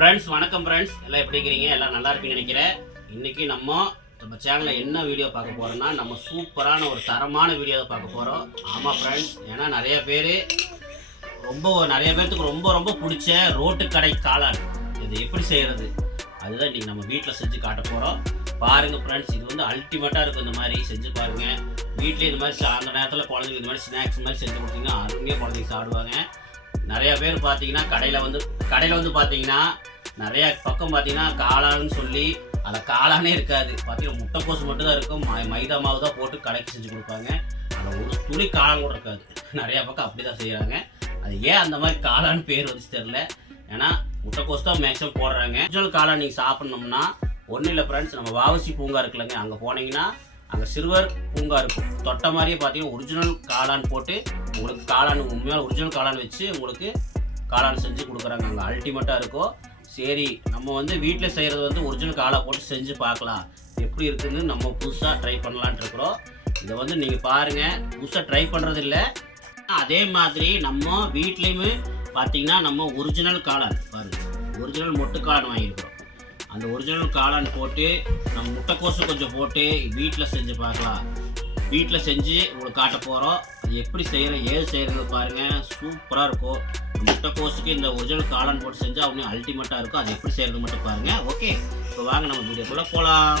Friends வணக்கம் friends எல்லாம் எப்படி இருக்கிறீங்க? எல்லாம் நல்லா இருப்பீங்கன்னு நினைக்கிறேன். இன்னைக்கு நம்ம நம்ம சேனலில் என்ன வீடியோ பார்க்க போகிறோம்னா நம்ம சூப்பரான ஒரு தரமான வீடியோவை பார்க்க போகிறோம் ஆமாம் ஃப்ரெண்ட்ஸ் ஏன்னா நிறைய பேர் ரொம்ப நிறைய பேர்த்துக்கு ரொம்ப ரொம்ப பிடிச்ச ரோட்டு கடை காளான். இது எப்படி செய்கிறது அதுதான் இன்றைக்கி நம்ம வீட்டில் செஞ்சு காட்ட போகிறோம் பாருங்கள் ஃப்ரெண்ட்ஸ் இது வந்து அல்டிமேட்டாக இருக்கும் இந்த மாதிரி செஞ்சு பாருங்கள் வீட்டிலே இந்த மாதிரி அந்த நேரத்தில் குழந்தைங்க இந்த மாதிரி ஸ்நாக்ஸ் மாதிரி செஞ்சு கொடுத்தீங்கன்னா அருமையாக குழந்தைங்க சாப்பிடுவாங்க. நிறைய பேர் பார்த்தீங்கன்னா கடையில் வந்து கடையில் வந்து பார்த்தீங்கன்னா நிறைய பக்கம் பார்த்தீங்கன்னா காளான்னு சொல்லி அந்த காளானே இருக்காது. பார்த்தீங்கன்னா முட்டைக்கோசு மட்டும் தான் இருக்கும் மைதா மாவு தான் போட்டு கடைக்கு செஞ்சு கொடுப்பாங்க. அதில் ஒரு துளி காளான் கூட இருக்காது. நிறையா பக்கம் அப்படி தான் செய்கிறாங்க அது ஏன் அந்த மாதிரி காளான் பேர் வந்துச்சு தெரில ஏன்னா முட்டைக்கோஸ் தான் மேக்ஸிமம் போடுறாங்க. ஒரிஜினல் காளான் நீங்கள் சாப்பிட்ணும்னா ஒன்றும் இல்லை ஃப்ரெண்ட்ஸ் நம்ம வாவசி பூங்கா இருக்குல்லங்க. அங்கே போனீங்கன்னா அங்கே சிறுவர் பூங்கா இருக்கும் தொட்ட மாதிரியே பார்த்தீங்கன்னா ஒரிஜினல் காளான் போட்டு உங்களுக்கு காளான் உண்மையான ஒரிஜினல் காளான் வச்சு உங்களுக்கு காளான் செஞ்சு கொடுக்குறாங்க. அங்கே அல்டிமேட்டாக இருக்கும் சரி நம்ம வந்து வீட்டில் செய்கிறது வந்து ஒரிஜினல் காளை போட்டு செஞ்சு பார்க்கலாம். எப்படி இருக்குதுன்னு நம்ம புதுசாக ட்ரை பண்ணலான்ட்டு இருக்கிறோம். இதை வந்து நீங்கள் பாருங்கள் புதுசாக ட்ரை பண்ணுறது இல்லை அதே மாதிரி நம்ம வீட்லேயுமே பார்த்தீங்கன்னா நம்ம ஒரிஜினல் காளான் பாருங்கள் ஒரிஜினல் மொட்டு காளான் வாங்கியிருக்கிறோம். அந்த ஒரிஜினல் காளான் போட்டு நம்ம முட்டைக்கோசு கொஞ்சம் போட்டு வீட்டில் செஞ்சு பார்க்கலாம். வீட்டில் செஞ்சு உங்களுக்கு காட்ட போகிறோம் அது எப்படி செய்கிறோம் ஏது செய்கிறது பாருங்கள் சூப்பராக இருக்கும். முட்டைக்கோஸுக்கு இந்த ஒரிஜினல் காளான் போட்டு செஞ்சால் அவங்க அல்டிமேட்டாக இருக்கும். அது எப்படி செய்கிறது மட்டும் பாருங்கள் ஓகே. இப்போ வாங்க நம்ம வீடியோக்குள்ளே போகலாம்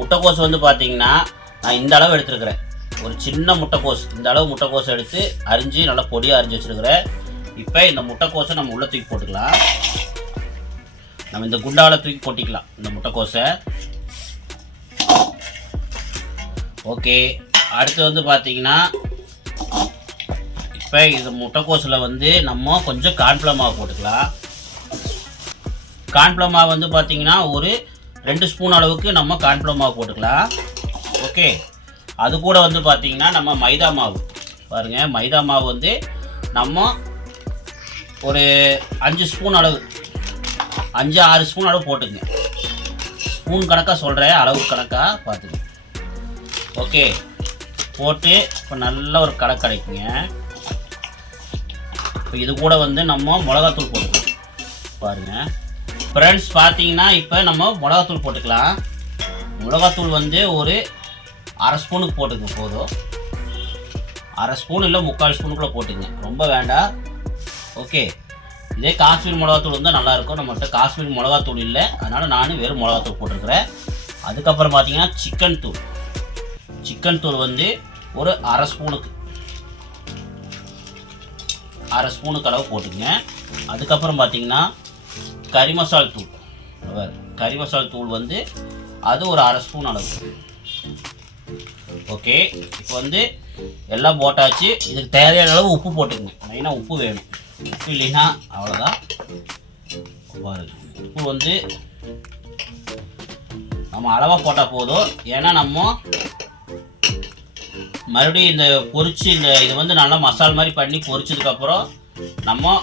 முட்டைக்கோஸ் வந்து பார்த்தீங்கன்னா நான் இந்த அளவு எடுத்துருக்கிறேன். ஒரு சின்ன முட்டைக்கோஸ். இந்த அளவு முட்டைக்கோஸ் எடுத்து அரிஞ்சு நல்லா பொடியாக அரிஞ்சு வச்சுருக்கிறேன். இப்போ இந்த முட்டைக்கோஸை நம்ம உள்ளே தூக்கி போட்டுக்கலாம். நம்ம இந்த குண்டாவில் தூக்கி கொட்டிக்கலாம் இந்த முட்டைக்கோஸை ஓகே அடுத்து வந்து பார்த்தீங்கன்னா இப்போ இது முட்டைக்கோஸில் வந்து நம்ம கொஞ்சம் கார்ன்ஃப்ளவர் மாவு போட்டுக்கலாம். கார்ன்ஃப்ளவர் மாவு வந்து பார்த்தீங்கன்னா ஒரு ரெண்டு ஸ்பூன் அளவுக்கு நம்ம கார்ன்ஃப்ளவர் மாவு போட்டுக்கலாம். ஓகே அது கூட வந்து பார்த்தீங்கன்னா நம்ம மைதா மாவு. பாருங்கள் மைதா மாவு வந்து நம்ம ஒரு அஞ்சு ஸ்பூன் அளவு அஞ்சு ஆறு ஸ்பூன் அளவு போட்டுங்க ஸ்பூன் கணக்காக சொல்கிறேன் அளவு கணக்காக பார்த்துங்க. ஓகே போட்டு இப்போ நல்ல ஒரு கடை கிடைக்குங்க இப்போ இது கூட வந்து நம்ம மிளகாத்தூள் போட்டுக்கலாம். பாருங்கள் ஃப்ரெண்ட்ஸ் பார்த்தீங்கன்னா இப்போ நம்ம மிளகாத்தூள் போட்டுக்கலாம். மிளகாத்தூள் வந்து ஒரு அரை ஸ்பூனுக்கு போட்டுக்கங்க போதும். அரை ஸ்பூன் இல்லை முக்கால் ஸ்பூனுக்குள்ளே போட்டுங்க. ரொம்ப வேண்டாம். ஓகே இதே காஷ்மீர் மிளகாத்தூள் இருந்தால் நல்லாயிருக்கும் நம்மகிட்ட காஷ்மீர் மிளகாத்தூள் இல்லை. அதனால் நான் வெறும் மிளகாத்தூள் போட்டிருக்கிறேன். அதுக்கப்புறம் பார்த்தீங்கன்னா சிக்கன் தூள். சிக்கன் தூள் வந்து ஒரு அரை ஸ்பூனுக்கு. அரை ஸ்பூனுக்கு அளவு போட்டுங்க அதுக்கப்புறம் பார்த்தீங்கன்னா கறி மசால் தூள். கறி மசால் தூள் வந்து அது ஒரு அரை ஸ்பூன் அளவு. ஓகே இப்போ வந்து எல்லாம் போட்டாச்சு. இதுக்கு தேவையான அளவு உப்பு போட்டுக்கங்க. மெயினாக உப்பு வேணும். உப்பு இல்லைன்னா அவ்வளோதான் பாருங்க உப்பு வந்து நம்ம அளவாக போட்டால் போதும். ஏன்னா நம்ம மறுபடியும் இந்த பொரிச்சு இந்த இது வந்து நல்லா மசால் மாதிரி பண்ணி பொரிச்சதுக்கப்புறம் நம்ம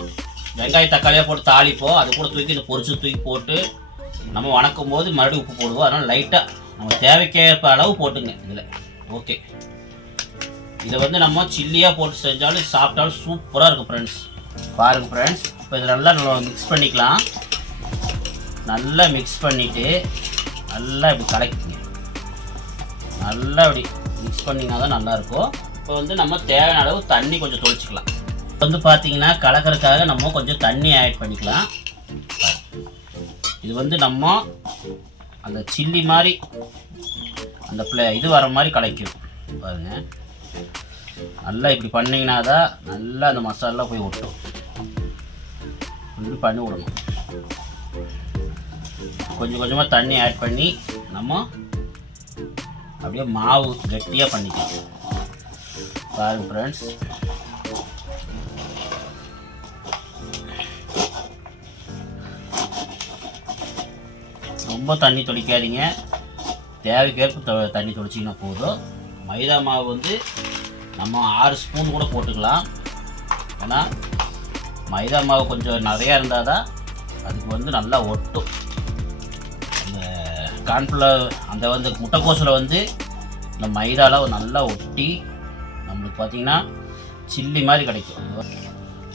வெங்காய தக்காளியாக போட்டு தாளிப்போம். அது கூட தூக்கி இந்த பொரிச்சு தூக்கி போட்டு நம்ம வணக்கும் போது மறுபடியும் உப்பு போடுவோம். அதனால் லைட்டாக நம்ம தேவைக்கேற்ப அளவு போட்டுங்க இதில். ஓகே இதை வந்து நம்ம சில்லியாக போட்டு செஞ்சாலும் சாப்பிட்டாலும் சூப்பராக இருக்கும் ஃப்ரெண்ட்ஸ் பாருங்கள் ஃப்ரெண்ட்ஸ் இப்போ இதை நல்லா நம்ம மிக்ஸ் பண்ணிக்கலாம். நல்லா மிக்ஸ் பண்ணிவிட்டு நல்லா இப்படி கலக்கிங்க நல்லா இப்படி மிக்ஸ் பண்ணிங்கன்னா தான் நல்லாயிருக்கும். இப்போ வந்து நம்ம தேவையான அளவு தண்ணி கொஞ்சம் தொளிச்சிக்கலாம். இப்போ வந்து பார்த்தீங்கன்னா கலக்கறதுக்காக நம்ம கொஞ்சம் தண்ணி ஆட் பண்ணிக்கலாம். இது வந்து நம்ம அந்த சில்லி மாதிரி அந்த ப்ளே இது வர மாதிரி கலைக்கும் பாருங்கள் நல்லா இப்படி பண்ணிங்கன்னா தான் நல்லா அந்த மசாலாலாம் போய் ஒட்டும். இப்படி பண்ணி விடணும். கொஞ்சம் கொஞ்சமாக தண்ணி ஆட் பண்ணி நம்ம அப்படியே மாவு கட்டியாக பண்ணிக்கலாம். பாருங்க ஃப்ரெண்ட்ஸ் ரொம்ப தண்ணி தொளிக்காதீங்க. தேவைக்கேற்ப தொ- தண்ணி தொளிச்சிங்கன்னா போதும். மைதா மாவு வந்து நம்ம ஆறு ஸ்பூன் கூட போட்டுக்கலாம். ஏன்னா மைதா மாவு கொஞ்சம் நிறையா இருந்தால் தான் அதுக்கு வந்து நல்லா ஒட்டும். அந்த கார்ன்ஃப்ளவர் அந்த வந்து முட்டைக்கோசில் வந்து இந்த மைதாலாம் நல்லா ஒட்டி நம்மளுக்கு பார்த்தீங்கன்னா சில்லி மாதிரி கிடைக்கும்.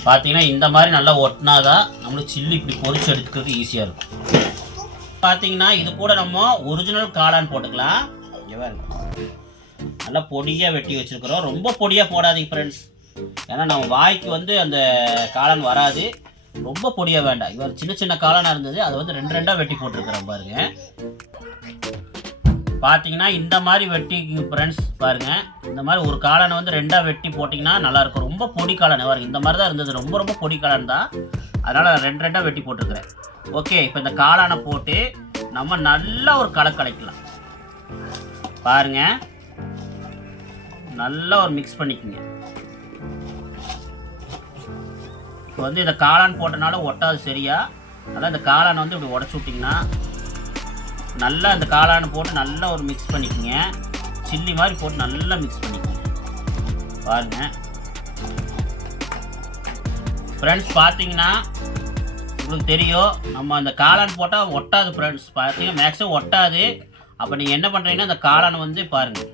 பார்த்திங்கன்னா இந்த மாதிரி நல்லா ஒட்டினா தான் நம்மளுக்கு சில்லி இப்படி பொறிச்சு எடுக்கிறதுக்கு ஈஸியாக இருக்கும். பார்த்தீங்கன்னா இது கூட நம்ம ஒரிஜினல் காளான் போட்டுக்கலாம். இங்கே நல்லா பொடியாக வெட்டி வச்சுருக்குறோம். ரொம்ப பொடியாக போடாதீங்க ஃப்ரெண்ட்ஸ் ஏன்னா நம்ம வாய்க்கு வந்து அந்த காளான் வராது. ரொம்ப பொடியாக வேண்டாம். இவர் சின்ன சின்ன காளானாக இருந்தது. அதை வந்து ரெண்டு ரெண்டாக வெட்டி போட்டிருக்கிறோம் பாருங்க. பார்த்தீங்கன்னா இந்த மாதிரி வெட்டி ஃப்ரெண்ட்ஸ் பாருங்க. இந்த மாதிரி ஒரு காளானை வந்து ரெண்டாக வெட்டி போட்டிங்கன்னா நல்லாயிருக்கும் ரொம்ப பொடி காளான் பாருங்க. இந்த மாதிரி தான் இருந்தது. ரொம்ப ரொம்ப பொடி காளான் தான். அதனால் ரெண்டு ரெண்டாக வெட்டி போட்டிருக்கிறேன். ஓகே இப்போ இந்த காளானை போட்டு நம்ம நல்லா ஒரு களை கலைக்கலாம். பாருங்கள் நல்லா ஒரு மிக்ஸ் பண்ணிக்கோங்க. இப்போ வந்து இந்த காளான் போட்டனால ஒட்டாது சரியா? அதான் இந்த காளான் வந்து இப்படி உடச்சி விட்டிங்கன்னா நல்லா இந்த காளான் போட்டு நல்லா ஒரு மிக்ஸ் பண்ணிக்கோங்க. சில்லி மாதிரி போட்டு நல்லா மிக்ஸ் பண்ணிக்கோங்க. பாருங்க. ஃப்ரெண்ட்ஸ் பார்த்தீங்கன்னா உங்களுக்கு தெரியும் நம்ம அந்த காளான் போட்டால் ஒட்டாது ஃப்ரெண்ட்ஸ் பார்த்தீங்கன்னா மேக்ஸிமம் ஒட்டாது. அப்போ நீங்கள் என்ன பண்ணுறீங்கன்னா அந்த காளான் வந்து பாருங்கள்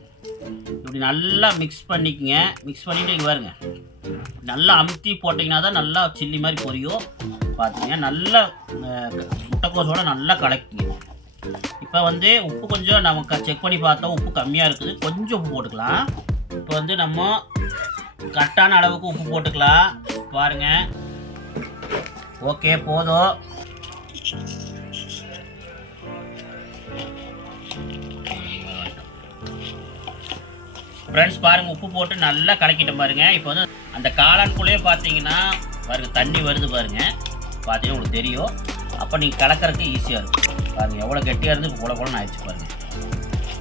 இப்படி நல்லா மிக்ஸ் பண்ணிக்கங்க. மிக்ஸ் பண்ணிவிட்டு இங்கே பாருங்க. நல்லா அமுத்தி போட்டிங்கன்னா தான் நல்லா சில்லி மாதிரி பொரியும். பார்த்தீங்க நல்லா அஹ், நல்லா கலக்கிங்க. இப்போ வந்து உப்பு கொஞ்சம் நம்ம செக் பண்ணி பார்த்தோம். உப்பு கம்மியாக இருக்குது. கொஞ்சம் உப்பு போட்டுக்கலாம். இப்போ வந்து நம்ம கரெக்டான அளவுக்கு உப்பு போட்டுக்கலாம். பாருங்கள் ஓகே போதும். ஃப்ரெண்ட்ஸ் பாருங்கள் உப்பு போட்டு நல்லா கலக்கிட்ட பாருங்க. இப்போ வந்து அந்த காளான்குள்ளேயே பார்த்தீங்கன்னா பாருங்க தண்ணி வருது பாருங்க. பார்த்தீங்கன்னா உங்களுக்கு தெரியும். அப்போ நீங்கள் கலக்கறதுக்கு ஈஸியாக இருக்கும். பாருங்கள் எவ்வளோ கெட்டியாக இருந்து போல போல ஆயிடுச்சு பாருங்கள்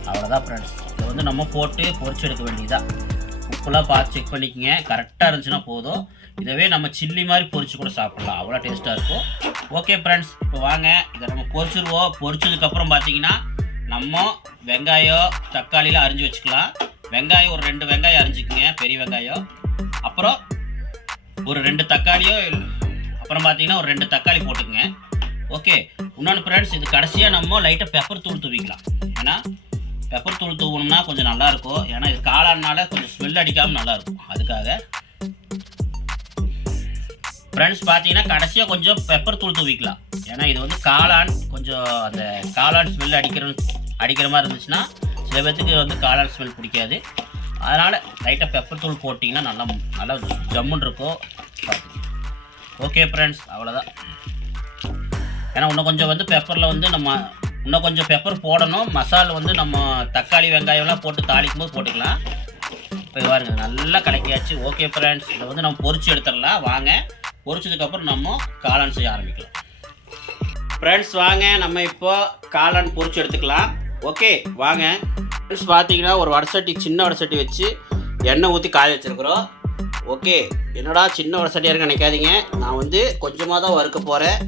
அவ்வளோதான் ஃப்ரெண்ட்ஸ் இதை வந்து நம்ம போட்டு பொறிச்சு எடுக்க வேண்டியதுதான் உப்புலாம் பார்த்து செக் பண்ணிக்கங்க. கரெக்டாக இருந்துச்சுன்னா போதும். இதவே நம்ம சில்லி மாதிரி பொறிச்சு கூட சாப்பிட்லாம். அவ்வளோ டேஸ்ட்டாக இருக்கும். ஓகே ஃப்ரெண்ட்ஸ் இப்போ வாங்க. இதை நம்ம பொரிச்சிருவோம். பொரிச்சதுக்கப்புறம் பார்த்தீங்கன்னா நம்ம வெங்காயம் தக்காளிலாம் அரிஞ்சு வச்சுக்கலாம். வெங்காயம் ஒரு ரெண்டு வெங்காயம் அரிஞ்சுக்குங்க பெரிய வெங்காயம். அப்புறம் ஒரு ரெண்டு தக்காளியோ அப்புறம் பார்த்தீங்கன்னா ஒரு ரெண்டு தக்காளி போட்டுக்கங்க. ஓகே இன்னொன்று ஃப்ரெண்ட்ஸ் இது கடைசியாக நம்ம லைட்டாக பெப்பர் தூள் தூவிக்கலாம். ஏன்னா பெப்பர் தூள் தூவணும்னா கொஞ்சம் நல்லாயிருக்கும் ஏன்னா இது காளானால கொஞ்சம் ஸ்மெல் அடிக்காமல் நல்லாயிருக்கும் அதுக்காக ஃப்ரெண்ட்ஸ் பார்த்தீங்கன்னா கடைசியாக கொஞ்சம் பெப்பர் தூள் தூவிக்கலாம். ஏன்னா இது வந்து காளான் கொஞ்சம் அந்த காளான் ஸ்மெல் அடிக்கிற அடிக்கிற மாதிரி இருந்துச்சுன்னா சில பேர்த்துக்கு வந்து காளான் ஸ்மெல் பிடிக்காது. அதனால் லைட்டாக பெப்பர் தூள் போட்டிங்கன்னா நல்லா நல்லா ஜம்முன்னு இருக்கும் ஓகே ஃப்ரெண்ட்ஸ் அவ்வளோதான் ஏன்னா இன்னும் கொஞ்சம் வந்து பெப்பரில் வந்து நம்ம இன்னும் கொஞ்சம் பெப்பர் போடணும். மசால் வந்து நம்ம தக்காளி வெங்காயம்லாம் போட்டு தாளிக்கும் போது போட்டுக்கலாம். இப்போ பாருங்க நல்லா கலக்கியாச்சு. ஓகே ஃப்ரெண்ட்ஸ் இதை வந்து நம்ம பொறிச்சு எடுத்துடலாம். வாங்க. பொரிச்சதுக்கப்புறம் நம்ம காளான் செய்ய ஆரம்பிக்கலாம். ஃப்ரெண்ட்ஸ் வாங்க. நம்ம இப்போ காளான் பொறிச்சு எடுத்துக்கலாம். ஓகே வாங்க. ஃப்ரெண்ட்ஸ் பார்த்தீங்கன்னா ஒரு வடசட்டி சின்ன வடசட்டி வச்சு எண்ணெய் ஊற்றி காய வச்சுருக்குறோம். ஓகே என்னடா சின்ன வடசட்டியாக இருக்கு நினைக்காதீங்க. நான் வந்து கொஞ்சமாக தான் வறுக்க போகிறேன்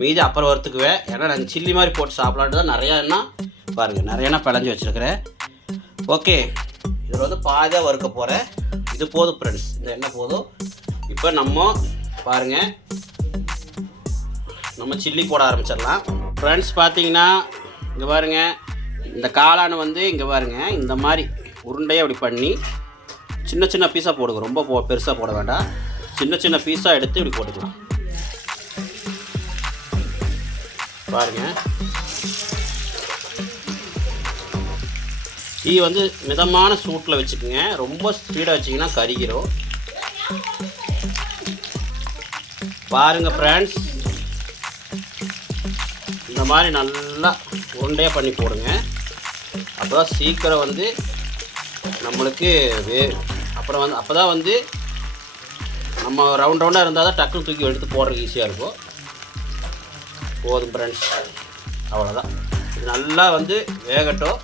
மீதி அப்புறம் வறுத்துக்குவேன். ஏன்னா நாங்கள் சில்லி மாதிரி போட்டு சாப்பிட்லான்ட்டு தான் நிறையா எண்ணெய் பாருங்கள் நிறையா நான் பிளஞ்சி வச்சுருக்கிறேன். ஓகே இதில் வந்து பாதியாக வறுக்க போகிறேன் இது போதும் ஃப்ரெண்ட்ஸ் இந்த எண்ணெய் போதும். இப்போ நம்ம பாருங்கள் நம்ம சில்லி போட ஆரம்பிச்சிடலாம். ஃப்ரெண்ட்ஸ் பார்த்தீங்கன்னா இங்கே பாருங்கள் இந்த காளான் வந்து இங்கே பாருங்க இந்த மாதிரி உருண்டையாக அப்படி பண்ணி சின்ன சின்ன பீஸாக போடுங்க. ரொம்ப போ பெருசாக போட வேண்டாம். சின்ன சின்ன பீஸாக எடுத்து இப்படி போட்டுக்கலாம். பாருங்கள் டீ வந்து மிதமான சூட்டில் வச்சுக்கோங்க. ரொம்ப ஸ்பீடாக வச்சிங்கன்னா கருகிரும். பாருங்கள் ஃப்ரெண்ட்ஸ் இந்த மாதிரி நல்லா உருண்டையாக பண்ணி போடுங்க. அப்போ சீக்கிரம் வந்து நம்மளுக்கு வே அப்புறம் வந்து அப்போ தான் வந்து நம்ம ரவுண்ட் ரவுண்டாக இருந்தால் தான் டக்குனு தூக்கி எடுத்து போடுறதுக்கு ஈஸியாக இருக்கும். போதும் ஃப்ரெண்ட்ஸ் அவ்வளோதான் இது நல்லா வந்து வேகட்டும்.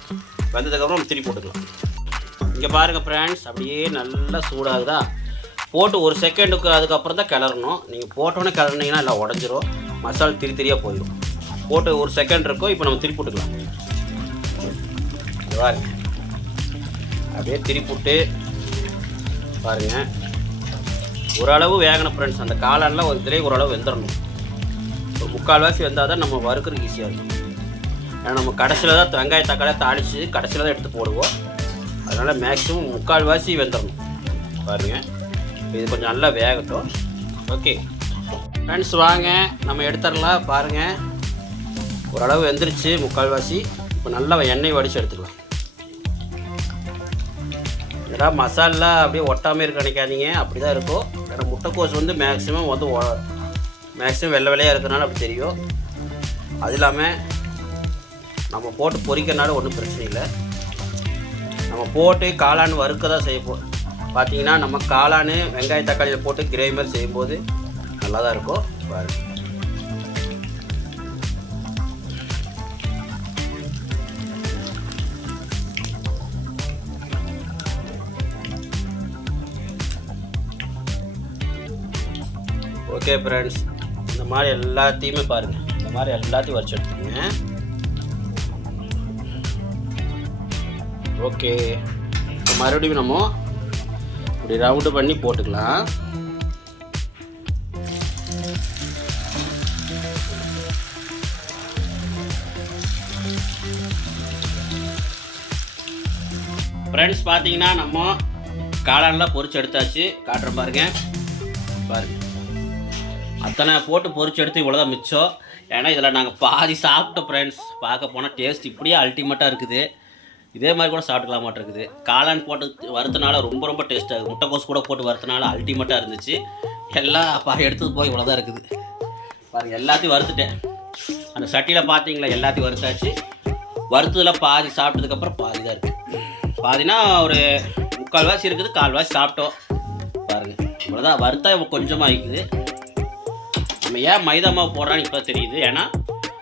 வெந்ததுக்கப்புறம் நம்ம திருப்பி போட்டுக்கலாம். இங்கே பாருங்கள் ஃப்ரெண்ட்ஸ் அப்படியே நல்லா சூடாகுதா? போட்டு ஒரு செகண்டுக்கு அதுக்கப்புறம் தான் கிளறணும். நீங்கள் போட்டோன்னே கிளறினீங்கன்னா எல்லாம் உடஞ்சிரும். மசாலா திரி திரியாக போயிடும் போட்டு ஒரு செகண்ட் இருக்கும். இப்போ நம்ம திருப்பி போட்டுக்கலாம். பாருங்க. அப்படியே திருப்பிவிட்டு பாருங்கள் பாருங்க. ஓரளவு வேகணும் ஃப்ரெண்ட்ஸ் அந்த காளான்லாம் ஒரு இதிலே ஓரளவு வெந்துடணும் ஒரு முக்கால்வாசி வெந்தால் தான் நம்ம வறுக்கிறதுக்கு ஈஸியாக இருக்கும். ஏன்னா நம்ம கடைசியில் தான் வெங்காய தக்காளியை தாளித்து கடைசியில் தான் எடுத்து போடுவோம். அதனால் மேக்ஸிமம் முக்கால்வாசி வெந்துடணும் பாருங்கள் இது கொஞ்சம் நல்லா வேகட்டும். ஓகே ஃப்ரெண்ட்ஸ் வாங்க. நம்ம எடுத்துடலாம். பாருங்கள் ஓரளவு வெந்துருச்சு முக்கால்வாசி. இப்போ நல்லா எண்ணெய் வடித்து எடுத்துக்கலாம். ஏன்னா மசாலா அப்படியே ஒட்டாமல் இருக்க நினைக்காதீங்க. அப்படி தான் இருக்கும். ஏன்னா முட்டைக்கோஸ் வந்து மேக்ஸிமம் வந்து மேக்ஸிமம் வெள்ளை வெள்ளையாக இருக்கிறனால அப்படி தெரியும். அது இல்லாமல் நம்ம போட்டு பொறிக்கிறனால ஒன்றும் பிரச்சனை இல்லை. நம்ம போட்டு காளான் வறுக்க தான் செய்ய பார்த்தீங்கன்னா நம்ம காளான் வெங்காய தக்காளியில் போட்டு கிரேவி மாதிரி செய்யும்போது நல்லா தான் இருக்கும். பாருங்கள் ஓகே ஃப்ரெண்ட்ஸ் இந்த மாதிரி எல்லாத்தையுமே பாருங்கள் இந்த மாதிரி எல்லாத்தையும் வரைச்சி எடுத்துக்கோங்க ஓகே இப்போ மறுபடியும் நம்ம இப்படி ரவுண்டு பண்ணி போட்டுக்கலாம். ஃப்ரெண்ட்ஸ் பார்த்தீங்கன்னா நம்ம காளான்லாம் பொறிச்சு எடுத்தாச்சு. காட்டுற பாருங்க. பாருங்க. அத்தனை போட்டு பொறிச்சு எடுத்து இவ்வளோதான் மிச்சம். ஏன்னா இதில் நாங்கள் பாதி சாப்பிட்டோம் ஃப்ரெண்ட்ஸ் பார்க்க போனால் டேஸ்ட் இப்படியே அல்டிமேட்டாக இருக்குது. இதே மாதிரி கூட சாப்பிட்டுக்கலாம் மாட்டிருக்குது காளான் போட்டு வறுத்தனால ரொம்ப ரொம்ப டேஸ்ட்டாக முட்டைக்கோஸ் கூட போட்டு வறுத்தனால அல்டிமேட்டாக இருந்துச்சு. எல்லாம் பாரு எடுத்தது போய் இவ்வளோ தான் இருக்குது. பாரு எல்லாத்தையும் வறுத்துட்டேன். அந்த சட்டியில் பார்த்தீங்களா எல்லாத்தையும் வறுத்தாச்சு. வறுத்ததில் பாதி சாப்பிட்டதுக்கப்புறம் பாதி தான் இருக்குது பாதினா ஒரு முக்கால்வாசி இருக்குது கால்வாசி சாப்பிட்டோம். பாருங்கள் இவ்வளோதான் வறுத்தா கொஞ்சமாக இருக்குது நம்ம ஏன் மைதா மாவு போடுறான்னு இப்போ தெரியுது. ஏன்னா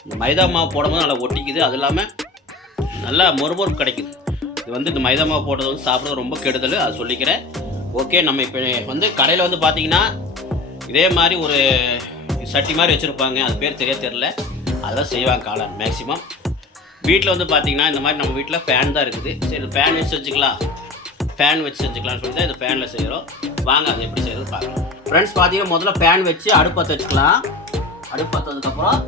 இந்த மைதா மாவு போடும்போது நல்லா ஒட்டிக்குது. அது இல்லாமல் நல்லா மொறுமொறுப்பு கிடைக்குது. இது வந்து இந்த மைதா மாவு போடுறது வந்து சாப்பிட்றது ரொம்ப கெடுதல். அது சொல்லிக்கிறேன். ஓகே நம்ம இப்போ வந்து கடையில் வந்து பார்த்தீங்கன்னா இதே மாதிரி ஒரு சட்டி மாதிரி வச்சுருப்பாங்க. அது பேர் தெரிய தெரில அதெல்லாம் செய்வாங்க காளான் மேக்ஸிமம் வீட்டில் வந்து பார்த்தீங்கன்னா இந்த மாதிரி நம்ம வீட்டில் ஃபேன் தான் இருக்குது. சரி ஃபேன் வச்சு வச்சுக்கலாம். ஃபேன் வச்சு செஞ்சுக்கலாம்னு சொல்லி தான் இந்த ஃபேனில் செய்கிறோம் வாங்க அது எப்படி செய்கிறது பார்க்கலாம். ஃப்ரெண்ட்ஸ் பார்த்தீங்கன்னா முதல்ல ஃபேன் வச்சு அடுப்பு பற்ற வச்சுக்கலாம். அடுப்பு பற்றதுக்கப்புறம்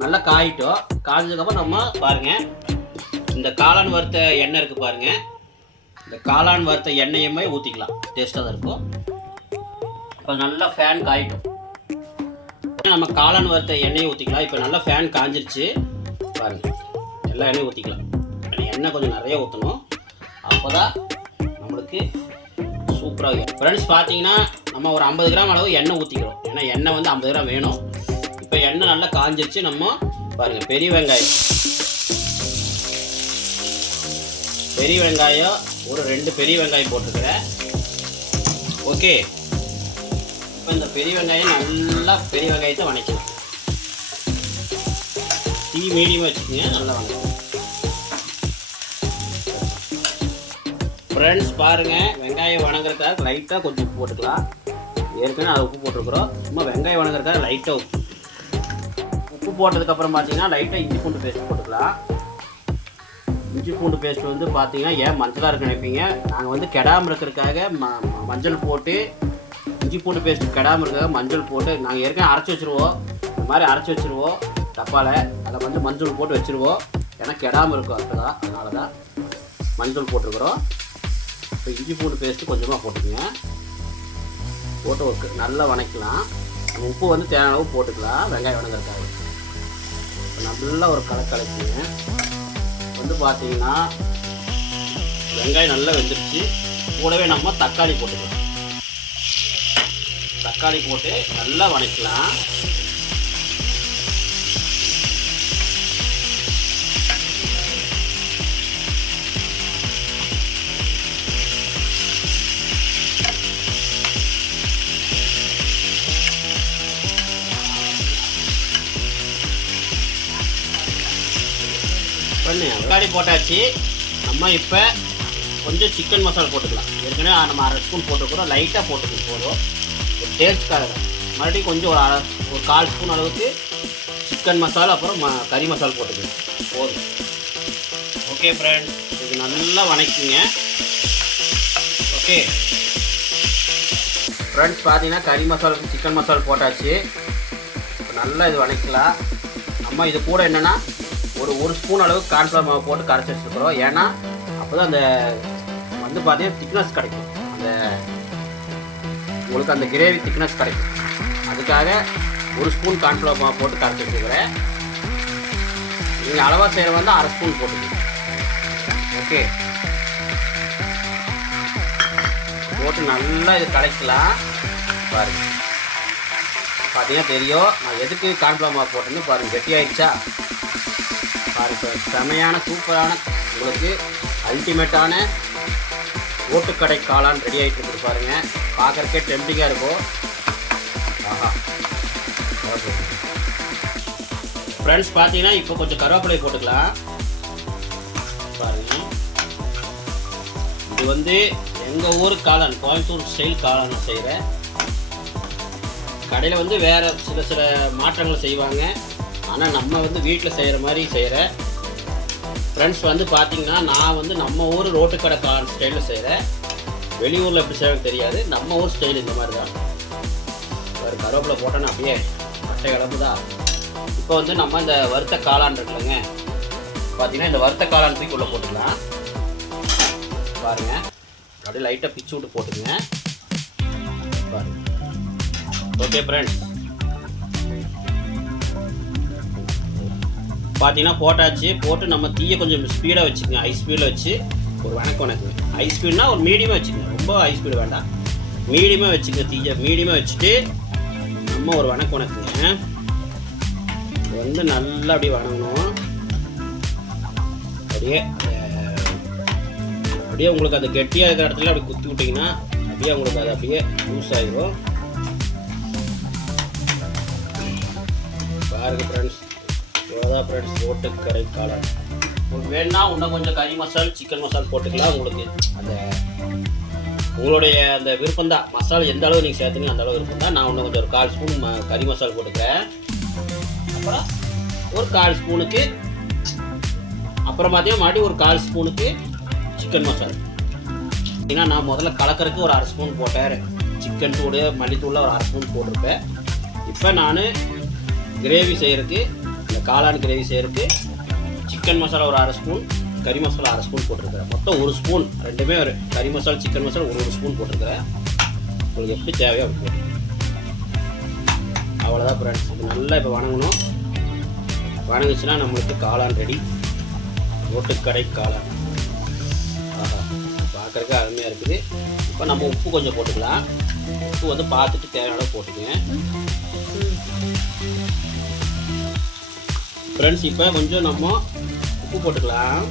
நல்லா காயிட்டோம். காய்ஞ்சதுக்கப்புறம் நம்ம பாருங்கள் இந்த காளான் வறுத்த எண்ணெய் இருக்குது பாருங்கள் இந்த காளான் வறுத்த எண்ணெயுமே ஊற்றிக்கலாம் டேஸ்ட்டாக தான் இருக்கும். இப்போ நல்லா ஃபேன் காயிட்டும். நம்ம காளான் வறுத்த எண்ணெயை ஊற்றிக்கலாம் இப்போ நல்லா ஃபேன் காஞ்சிருச்சு. பாருங்கள் எல்லா எண்ணெயும் ஊற்றிக்கலாம் எண்ணெய் கொஞ்சம் நிறைய ஊற்றணும் அப்போ தான் நம்மளுக்கு சூப்பராக ஃப்ரெண்ட்ஸ் பார்த்தீங்கன்னா நம்ம ஒரு ஐம்பது கிராம் அளவு எண்ணெய் ஊற்றிக்கிறோம் ஏன்னா எண்ணெய் வந்து ஐம்பது கிராம் வேணும். இப்போ எண்ணெய் நல்லா காஞ்சிருச்சு நம்ம பாருங்கள் பெரிய வெங்காயம். பெரிய வெங்காயம் ஒரு ரெண்டு பெரிய வெங்காயம் போட்டுக்கிறேன். ஓகே இப்போ இந்த பெரிய வெங்காயம் நல்லா பெரிய வெங்காயத்தை வணக்கலாம் டீ மீடியமாக வச்சுக்கோங்க நல்லா வணக்கம். ஃப்ரெண்ட்ஸ் பாருங்கள் வெங்காயம் வணங்குறதுக்காக லைட்டாக கொஞ்சம் போட்டுக்கலாம். ஏற்கனவே அதை உப்பு போட்டிருக்கிறோம். சும்மா வெங்காயம் வணங்குறதுக்காக லைட்டாக உப்பு. உப்பு போட்டதுக்கப்புறம் பார்த்தீங்கன்னா லைட்டாக இஞ்சி பூண்டு பேஸ்ட் போட்டுக்கலாம். இஞ்சி பூண்டு பேஸ்ட் வந்து பார்த்தீங்கன்னா ஏன் மஞ்சளாக இருக்கு நினைப்பீங்க? நாங்கள் வந்து கெடாமல் இருக்கிறதுக்காக ம மஞ்சள் போட்டு இஞ்சி பூண்டு பேஸ்ட் கெடாமல் இருக்கிறதுக்காக மஞ்சள் போட்டு நாங்கள் ஏற்கனவே அரைச்சி வச்சுருவோம். இந்த மாதிரி அரைச்சி வச்சுருவோம். டப்பாவில் அதை வந்து மஞ்சள் போட்டு வச்சுருவோம். ஏன்னா கெடாமல் இருக்கும் அதுதான் அதனால தான் மஞ்சள் போட்டுருக்குறோம். இப்போ இஞ்சி பூண்டு பேஸ்ட்டு கொஞ்சமாக போட்டுக்கோங்க. போட்டு ஒரு நல்லா வணக்கலாம். உப்பு வந்து தேவையான அளவு போட்டுக்கலாம். வெங்காயம் வணங்குறதுக்காக இப்போ நல்லா ஒரு கலை கலக்குங்க. வந்து பார்த்தீங்கன்னா வெங்காயம் நல்லா வெந்துருச்சு. கூடவே நம்ம தக்காளி போட்டுக்கலாம். தக்காளி போட்டு நல்லா வணக்கலாம். பண்ணு தக்காளி போட்டாச்சு. நம்ம இப்போ கொஞ்சம் சிக்கன் மசாலா போட்டுக்கலாம். ஏற்கனவே நம்ம அரை ஸ்பூன் போட்டுக்கிறோம் லைட்டாக போட்டுக்கணும். போதும். ஒரு டேஸ்ட்காக மறுபடியும் கொஞ்சம் ஒரு ஒரு கால் ஸ்பூன் அளவுக்கு சிக்கன் மசாலா அப்புறம் ம கறி மசாலா போட்டுக்கணும் போதும். ஓகே ஃப்ரெண்ட்ஸ் இது நல்லா வணக்கிங்க. ஓகே ஃப்ரெண்ட்ஸ் பார்த்தீங்கன்னா கறி மசாலா சிக்கன் மசாலா போட்டாச்சு. இப்போ நல்லா இது வணக்கலாம். நம்ம இது கூட என்னென்னா ஒரு ஒரு ஸ்பூன் அளவுக்கு கார்ன்ஃப்ளவர் மாவு போட்டு கரைச்சி வச்சுருக்குறோம். ஏன்னா அப்போ தான் அந்த வந்து பார்த்தீங்கன்னா திக்னஸ் கிடைக்கும். அந்த உங்களுக்கு அந்த கிரேவி திக்னஸ் கிடைக்கும். அதுக்காக ஒரு ஸ்பூன் கார்ன்ஃப்ளவர் மாவு போட்டு கரைச்சி வச்சுருக்குறேன். நீங்கள் அளவாக செய்கிற வந்து அரை ஸ்பூன் போட்டுக்கோங்க. ஓகே போட்டு நல்லா இது கிடைக்கலாம் பாருங்க. பார்த்தீங்கன்னா தெரியும். நான் எதுக்கு கார்ன்ஃப்ளவர் மாவு போட்டேன்னு பாருங்கள் கெட்டியாயிடுச்சா? பாருங்க. செமையான சூப்பரான உங்களுக்கு அல்டிமேட்டான ஓட்டுக்கடை காளான் ரெடி ஆகிட்டு இருக்கு பாருங்க. பார்க்கறக்கே டெம்டிங்காக இருக்கும் ஆஹா. ஓகே ஃப்ரெண்ட்ஸ் பார்த்தீங்கன்னா இப்போ கொஞ்சம் கருவேப்பிலை போட்டுக்கலாம். பாருங்க. இது வந்து எங்கள் ஊர் காளான் கோயம்புத்தூர் ஸ்டைல் காளான் செய்கிறேன் கடையில் வந்து வேறு சில சில மாற்றங்கள் செய்வாங்க. ஆனால் நம்ம வந்து வீட்டில் செய்கிற மாதிரி செய்கிறேன் ஃப்ரெண்ட்ஸ் வந்து பார்த்தீங்கன்னா நான் வந்து நம்ம ஊர் ரோட்டுக்கடை காளான் ஸ்டைலில் செய்கிறேன் வெளியூரில் எப்படி செய்யறது தெரியாது. நம்ம ஊர் ஸ்டைல் இந்த மாதிரி தான். ஒரு கருவேப்பிலை போட்டோன்னா அப்படியே பட்டை தான் இப்போ வந்து நம்ம இந்த வறுத்த காளான் இருக்குல்லங்க. பார்த்தீங்கன்னா இந்த வறுத்த காளான் தூக்கி போட்டுக்கலாம். பாருங்கள் அப்படியே லைட்டாக பிச்சு விட்டு போட்டுக்குங்க. பாருங்க. ஓகே ஃப்ரெண்ட்ஸ் பார்த்தீங்கன்னா போட்டாச்சு போட்டு நம்ம தீயை கொஞ்சம் ஸ்பீடாக வச்சுக்கோங்க. ஹை ஸ்பீடில் வச்சு ஒரு வணக்கம் வணக்குங்க ஹை ஸ்பீட்னா ஒரு மீடியமாக வச்சுக்கோங்க. ரொம்ப ஹை ஸ்பீடு வேண்டாம். மீடியமாக வச்சுக்கோங்க தீயை. மீடியமாக வச்சுட்டு நம்ம ஒரு வணக்கம் வணக்குங்க. இது வந்து நல்லா அப்படியே வணங்கணும். அப்படியே அப்படியே உங்களுக்கு அது கெட்டியாக இருக்கிற இடத்துல அப்படி குத்தி விட்டிங்கன்னா அப்படியே உங்களுக்கு அது அப்படியே லூஸ் ஆகிடும் பாருங்க ஃப்ரெண்ட்ஸ் இவ்வளோதான் ஃப்ரெண்ட்ஸ் ஓட்டுக்கரை காளான் உங்களுக்கு வேணும்னா இன்னும் கொஞ்சம் கறி மசால் சிக்கன் மசால் போட்டுக்கலாம் உங்களுக்கு. அந்த உங்களுடைய அந்த விருப்பம் தான். மசாலா எந்த அளவு நீங்கள் சேர்த்துங்க அந்த அளவு விருப்பம் தான். நான் இன்னும் கொஞ்சம் ஒரு கால் ஸ்பூன் கறி மசால் போட்டுக்கிறேன். அப்புறம் ஒரு கால் ஸ்பூனுக்கு அப்புறம் பார்த்தீங்கன்னா மாட்டி ஒரு கால் ஸ்பூனுக்கு சிக்கன் மசாலா. ஏன்னா நான் முதல்ல கலக்கறதுக்கு ஒரு அரை ஸ்பூன் போட்டேன். சிக்கன் தூள் மல்லித்தூளில் ஒரு அரை ஸ்பூன் போட்டிருப்பேன். இப்போ நான் கிரேவி செய்கிறதுக்கு காளான் கிரேவி செய்கிறதுக்கு சிக்கன் மசாலா ஒரு அரை ஸ்பூன் கறி மசாலா அரை ஸ்பூன் போட்டிருக்கிறேன். மொத்தம் ஒரு ஸ்பூன் ரெண்டுமே ஒரு கறி மசாலா சிக்கன் மசாலா ஒரு ஒரு ஸ்பூன் போட்டிருக்கிறேன். உங்களுக்கு எப்படி தேவையோ அப்படி போட்டு அவ்வளோதான் ஃப்ரெண்ட்ஸ் இது நல்லா இப்போ வணங்கணும். வணங்குச்சுன்னா நம்மளுக்கு காளான் ரெடி ஓட்டுக்கடை காளான். ஆஹா பார்க்குறக்கு அருமையாக இருக்குது. இப்போ நம்ம உப்பு கொஞ்சம் போட்டுக்கலாம். உப்பு வந்து பார்த்துட்டு தேவையான அளவு போட்டுக்கங்க. ஃப்ரெண்ட்ஸ் இப்போ கொஞ்சம் நம்ம உப்பு போட்டுக்கலாம்.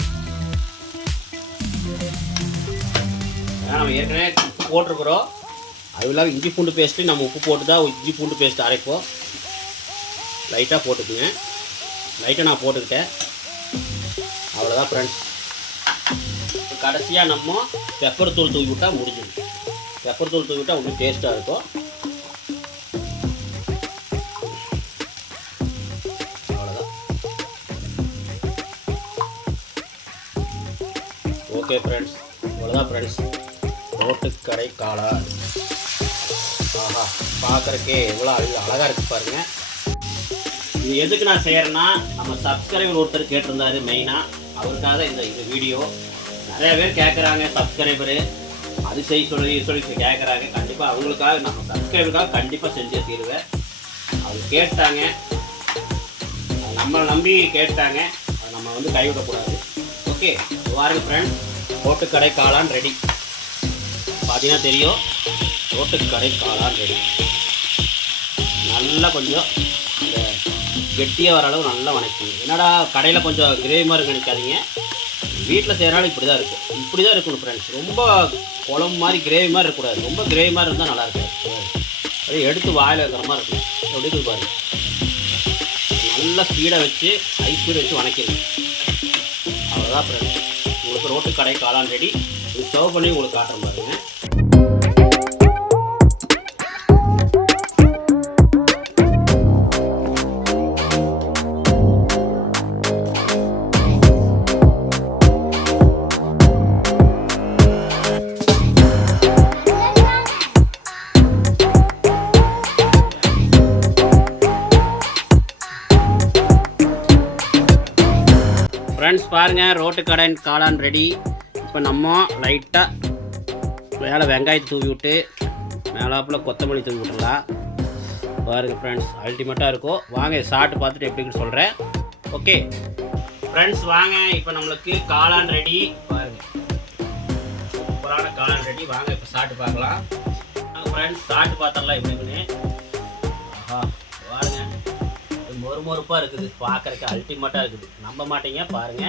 நம்ம ஏற்கனவே உப்பு போட்டிருக்கிறோம். அது இல்லாமல் இஞ்சி பூண்டு பேஸ்ட்டு நம்ம உப்பு போட்டு தான் இஞ்சி பூண்டு பேஸ்ட் அரைப்போம். லைட்டாக போட்டுக்குங்க. லைட்டாக நான் போட்டுக்கிட்டேன். அவ்வளோதான் ஃப்ரெண்ட்ஸ் கடைசியாக நம்ம பெப்பர் தூள் தூக்கி விட்டால் முடிஞ்சிடும். பெப்பர் தூள் தூக்கி விட்டால் இன்னும் டேஸ்ட்டாக இருக்கும். ஓகே ஃப்ரெண்ட்ஸ் அவ்வளோதான் ஃப்ரெண்ட்ஸ் ரோட்டுக்கடை காளான் ஆஹா பார்க்குறக்கே எவ்வளோ அழகு அழகாக இருக்குது பாருங்க. இது எதுக்கு நான் செய்கிறேன்னா நம்ம சப்ஸ்கிரைபர் ஒருத்தர் கேட்டிருந்தாரு மெயினாக அவருக்காக இந்த இது வீடியோ நிறையா பேர் கேட்குறாங்க சப்ஸ்கிரைபரு அது செய்ய சொல்லி சொல்லி கேட்குறாங்க கண்டிப்பாக அவங்களுக்காக நம்ம சப்ஸ்கிரைபருக்காக கண்டிப்பாக செஞ்சே தீருவேன். அவங்க கேட்டாங்க. நம்மளை நம்பி கேட்டாங்க. அதை நம்ம வந்து கைவிடக்கூடாது. ஓகே வாருங்க ஃப்ரெண்ட்ஸ் ஓட்டுக்கடை காளான் ரெடி. பார்த்தீங்கன்னா தெரியும் ஓட்டுக்கடை காளான் ரெடி. நல்லா கொஞ்சம் இந்த கெட்டியாக வர அளவு நல்லா வணக்கிங்க. என்னடா கடையில் கொஞ்சம் கிரேவி மாதிரி நினைக்காதீங்க. வீட்டில் செய்கிறனால இப்படி தான் இருக்கும் இப்படி தான் இருக்கணும் ஃப்ரெண்ட்ஸ் ரொம்ப குழம்பு மாதிரி கிரேவி மாதிரி இருக்கக்கூடாது. ரொம்ப கிரேவி மாதிரி இருந்தால் நல்லா இருக்காது. அது எடுத்து வாயில் வைக்கிற மாதிரி இருக்கும். எப்படி இருக்குது பாருங்கள் நல்லா ஸ்பீடாக வச்சு ஹை ஸ்பீடு வச்சு வணக்கிடுங்க அவ்வளோதான் ஃப்ரெண்ட்ஸ் ரோட்டு கடை காளான் ரெடி இது சர்வ் பண்ணி உங்களுக்கு காட்டுற பாருங்க. ஃப்ரெண்ட்ஸ் பாருங்கள் ரோட்டு கடை காளான் ரெடி இப்போ நம்ம லைட்டாக மேலே வெங்காயத்தை தூவி விட்டு மேலாப்பில் கொத்தமல்லி தூவி விட்டுறலாம் பாருங்கள் ஃப்ரெண்ட்ஸ் அல்டிமேட்டாக இருக்கும். வாங்க சாப்பிட்டு பார்த்துட்டு எப்படின்னு சொல்கிறேன் ஓகே ஃப்ரெண்ட்ஸ் வாங்க இப்போ நம்மளுக்கு காளான் ரெடி பாருங்கள் சூப்பரான காளான் ரெடி வாங்க இப்போ சாப்பிட்டு பார்க்கலாம். ஃப்ரெண்ட்ஸ் சாப்பிட்டு பார்த்துடலாம் எப்படின்னு. இது மொறுப்பாக இருக்குது. பார்க்குறக்கு அல்டிமேட்டாக இருக்குது. நம்ப மாட்டீங்க பாருங்க.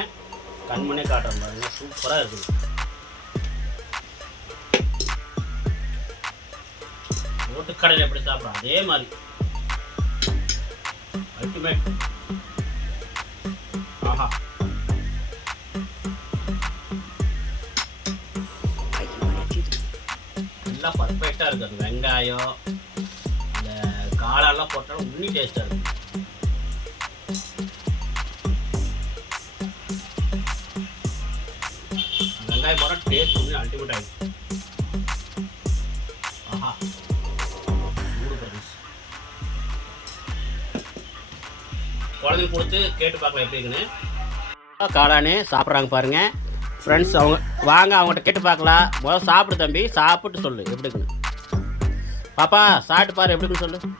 கண்மணே காட்டுற பாருங்க சூப்பராக இருக்குது. ரோட்டுக்கடையில் எப்படி சாப்பிட்றோம் அதே மாதிரி. அல்டிமேட் ஆஹா. நல்லா பர்ஃபெக்டாக இருக்குது. அந்த வெங்காயம் இந்த காளான்லாம் போட்டாலும் உண்ணி டேஸ்ட்டாக இருக்கும் கொடுத்து கேட்டு பார்க்கலாம் எப்படி இருக்குன்னு. காளானு சாப்பிட்றாங்க பாருங்க. ஃப்ரெண்ட்ஸ் அவங்க வாங்க அவங்ககிட்ட கேட்டு பார்க்கலாம். முதல்ல சாப்பிடு தம்பி சாப்பிட்டு சொல்லு எப்படி இருக்குன்னு. பாப்பா சாப்பிட்டு பாரு எப்படி இருக்குன்னு சொல்லு.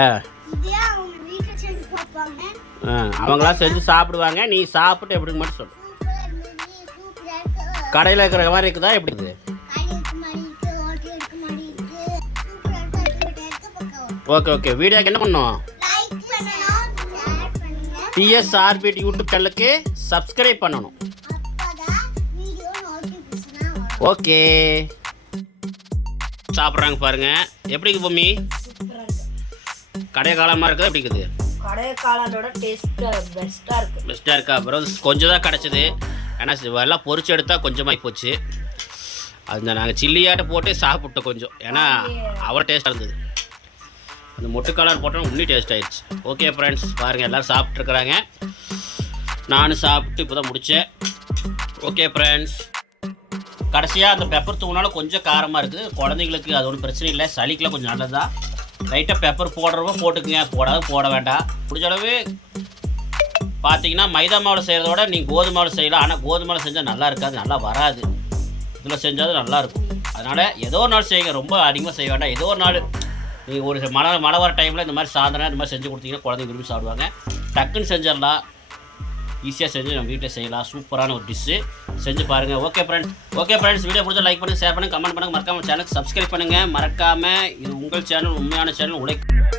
ஆ. அவங்களாம் செஞ்சு சாப்பிடுவாங்க. நீ சாப்பிட்டு எப்படி இருக்கு மட்டும் சொல்லு. கடையில் இருக்கிற மாதிரி இருக்குதா எப்படி இருக்குது? Okay okay. வீடியோக்கு என்ன பண்ணுங்க டிஎஸ்ஆர்பிடி யூடியூப் சேனலுக்கு சப்ஸ்கிரைப் பண்ணணும். ஓகே. சாப்பிட்றாங்க பாருங்க. எப்படி இருக்கு பொம்மி சூப்பராக இருக்கு? கடை காலமாக இருக்குது எப்படி இருக்குது? கடை காளானோட டேஸ்ட்டாக பெஸ்ட்டாக இருக்கு. பெஸ்ட்டாக இருக்கா? அப்புறம் கொஞ்சம் தான் கிடச்சிது. ஏன்னா எல்லாம் பொரிச்சு எடுத்தால் கொஞ்சமாகி போச்சு. அந்த நாங்கள் சில்லியாட்ட போட்டு சாப்பிட்டோம் கொஞ்சம். ஏன்னா அவ்வளோ டேஸ்ட்டாக இருந்தது. அந்த மொட்டை கலர் போட்டோம்னா இன்னும் டேஸ்ட் ஆயிடுச்சு. ஓகே ஃப்ரெண்ட்ஸ் பாருங்கள் எல்லோரும் சாப்பிட்ருக்குறாங்க நானும் சாப்பிட்டு இப்போ தான் முடித்தேன் ஓகே ஃப்ரெண்ட்ஸ் கடைசியாக அந்த பெப்பர் தூங்கினாலும் கொஞ்சம் காரமாக இருக்குது. குழந்தைங்களுக்கு அது ஒன்றும் பிரச்சனை இல்லை. சளிக்கெலாம் கொஞ்சம் நல்லதா லைட்டாக பெப்பர் போடுறவங்க போட்டுக்குங்க. போடாத போட வேண்டாம். முடிஞ்ச அளவு பார்த்தீங்கன்னா மைதா மாவில் செய்கிறதோட நீங்கள் கோதுமை மாவில் செய்யலாம். ஆனால் கோதுமை மாவில் செஞ்சால் நல்லா இருக்காது. நல்லா வராது. இதில் செஞ்சாலும் நல்லாயிருக்கும் அதனால் ஏதோ ஒரு நாள் செய்யுங்க. ரொம்ப அதிகமாக செய்ய வேண்டாம். ஏதோ ஒரு நாள் நீங்கள் ஒரு மழை மழை வர டைமில் இந்த மாதிரி சாதனை இந்த மாதிரி செஞ்சு கொடுத்தீங்கன்னா குழந்தைங்க விரும்பி சாப்பிடுவாங்க. டக்குன்னு செஞ்சிடலாம். ஈஸியாக செஞ்சு நம்ம வீட்டில் செய்யலாம். சூப்பரான ஒரு டிஷ்ஷு செஞ்சு பாருங்கள் okay friends okay friends video பிடிச்சா லைக் பண்ணுங்கள் ஷேர் பண்ணுங்கள் கமெண்ட் பண்ணுங்கள் மறக்காமல் சேனலுக்கு சப்ஸ்கிரைப் பண்ணுங்கள் மறக்காமல் இது உங்கள் சேனல் உண்மையான சேனல் உழைக்க